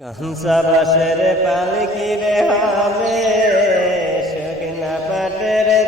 कंसाबाशर पालकी रे हमें शोक ना पट रे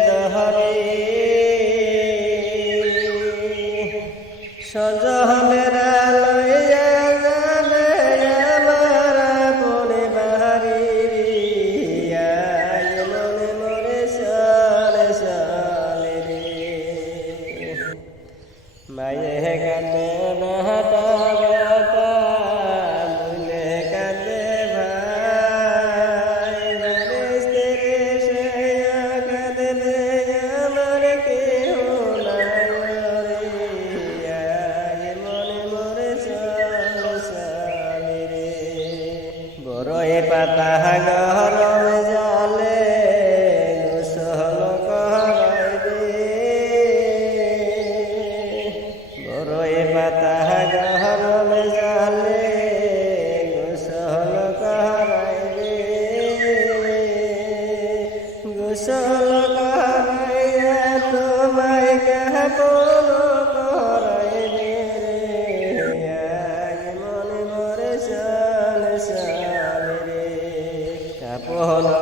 কোনো করাইবে রে মনে মরে সাল সাল রে কাপড়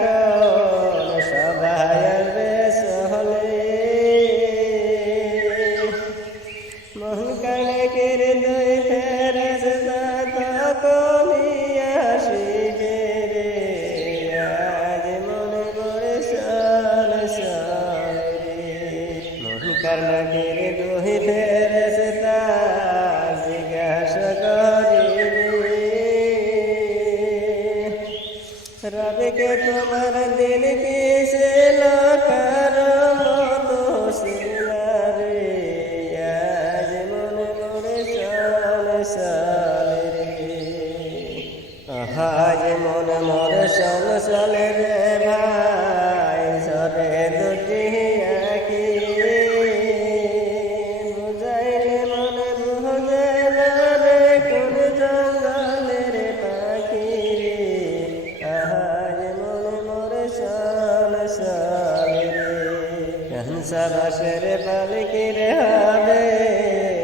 তোমার দিল কি ছিল কার মতো ছিল রে আজ মনে মনে চল সাল রে। আহাজ মনে মনে চল সাল রে ভাই। হংসা বাসের পালকির হবে।